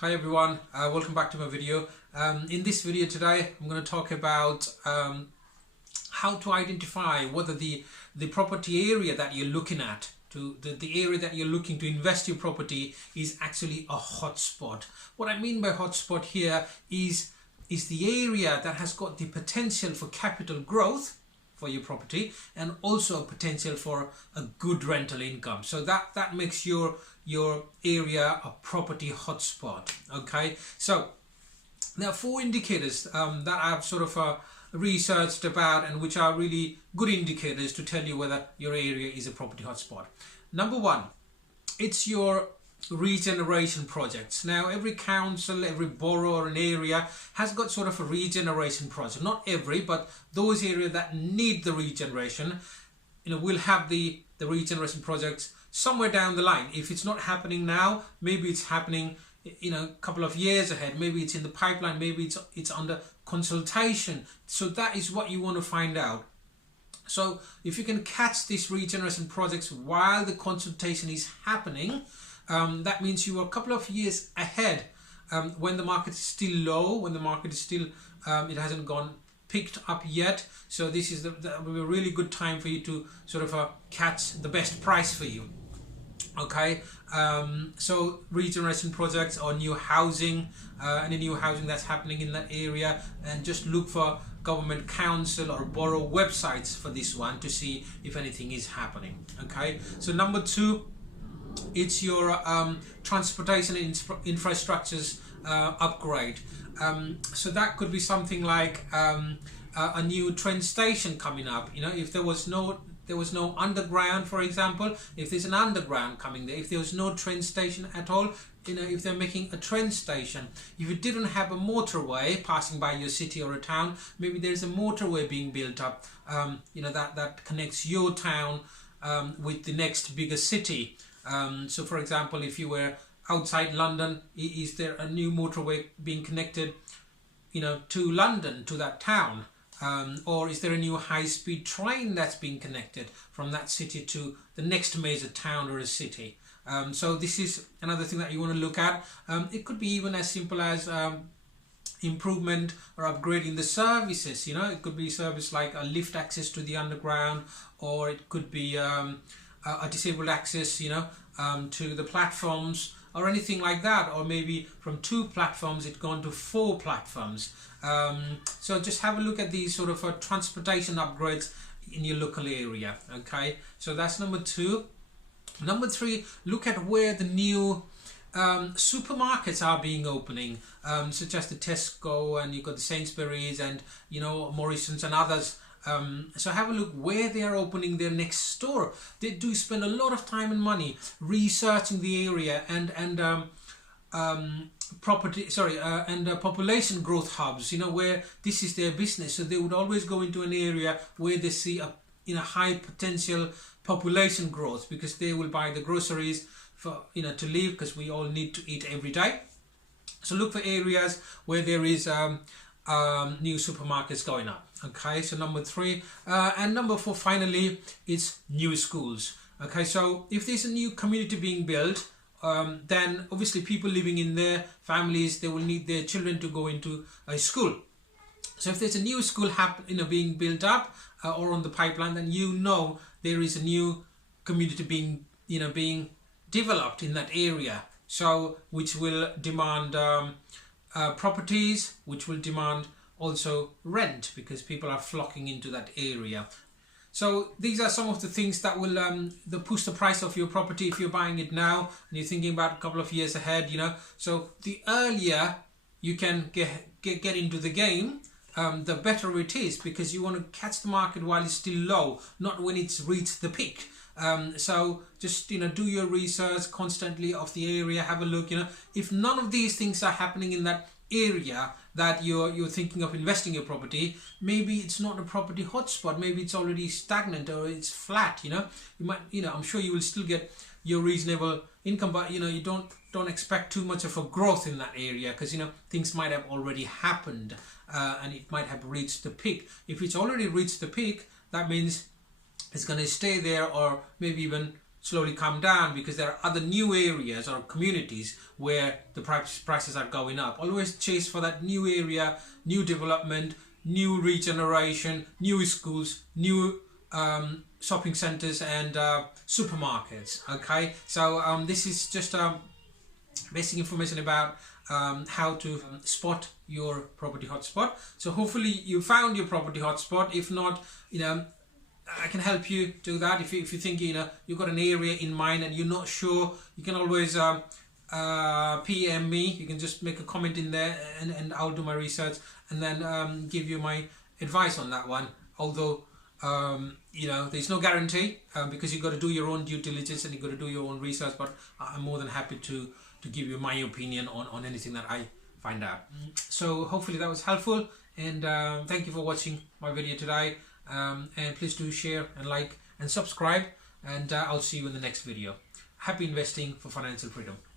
Hi everyone, welcome back to my video. In this video today I'm going to talk about how to identify whether the property area that you're looking at, the area that you're looking to invest your property is actually a hotspot. What I mean by hotspot here is the area that has got the potential for capital growth for your property and also a potential for a good rental income. So that makes your area a property hotspot. Okay, so there are four indicators that I've sort of researched about and which are really good indicators to tell you whether your area is a property hotspot. Number one, it's your regeneration projects. Now every council, every borough or an area has got sort of a regeneration project. Not every, but those areas that need the regeneration, will have the regeneration projects somewhere down the line. If it's not happening now, maybe it's happening a couple of years ahead, maybe it's in the pipeline, maybe it's under consultation. So that is what you want to find out. So if you can catch these regeneration projects while the consultation is happening, that means you are a couple of years ahead when the market is still low, when the market is still, it hasn't gone picked up yet. So this is that will be a really good time for you to sort of catch the best price for you. Okay, so regeneration projects or new housing, any new housing that's happening in that area, and just look for government council or borough websites for this one to see if anything is happening. Okay, so number two, it's your transportation infrastructures upgrade. So that could be something like a new train station coming up. If there was no underground, for example, if there's an underground coming there, if there was no train station at all, if they're making a train station, if you didn't have a motorway passing by your city or a town, maybe there's a motorway being built up, that connects your town with the next bigger city. So for example, if you were outside London, is there a new motorway being connected, to London, to that town? Or is there a new high-speed train that's being connected from that city to the next major town or a city? So this is another thing that you want to look at. It could be even as simple as improvement or upgrading the services. It could be service like a lift access to the underground, or it could be a disabled access, to the platforms, or anything like that, or maybe from 2 platforms it's gone to 4 platforms. So just have a look at these sort of transportation upgrades in your local area. Okay, so that's number 2. Number 3, look at where the new supermarkets are being opening, such as the Tesco, and you've got the Sainsbury's and Morrison's and others. So have a look where they are opening their next store. They do spend a lot of time and money researching the area and population growth hubs, where this is their business. So they would always go into an area where they see a high potential population growth, because they will buy the groceries for to live, because we all need to eat every day. So look for areas where there is new supermarkets going up. Okay, so number 3 and number 4 finally is new schools. Okay, so if there's a new community being built, then obviously people living in their families, they will need their children to go into a school. So if there's a new school being built up or on the pipeline, then there is a new community being developed in that area, so which will demand properties, which will demand also rent, because people are flocking into that area. So these are some of the things that will push the price of your property if you're buying it now and you're thinking about a couple of years ahead. So the earlier you can get into the game, the better it is, because you want to catch the market while it's still low, not when it's reached the peak. So just do your research constantly of the area. Have a look. If none of these things are happening in that area that you're thinking of investing your property, maybe it's not a property hotspot. Maybe it's already stagnant or it's flat. You might, I'm sure you will still get your reasonable income, but you don't expect too much of a growth in that area, because things might have already happened and it might have reached the peak. If it's already reached the peak, that means it's going to stay there, or maybe even slowly come down because there are other new areas or communities where the prices are going up. Always chase for that new area, new development, new regeneration, new schools, new shopping centers and supermarkets. Okay, so this is just basic information about how to spot your property hotspot. So hopefully you found your property hotspot. If not, I can help you do that. If you think you've got an area in mind and you're not sure, you can always PM me. You can just make a comment in there, and I'll do my research and then give you my advice on that one. Although there's no guarantee because you've got to do your own due diligence and you've got to do your own research. But I'm more than happy to give you my opinion on anything that I find out. So hopefully that was helpful, and thank you for watching my video today. And please do share and like and subscribe, and I'll see you in the next video. Happy investing for financial freedom.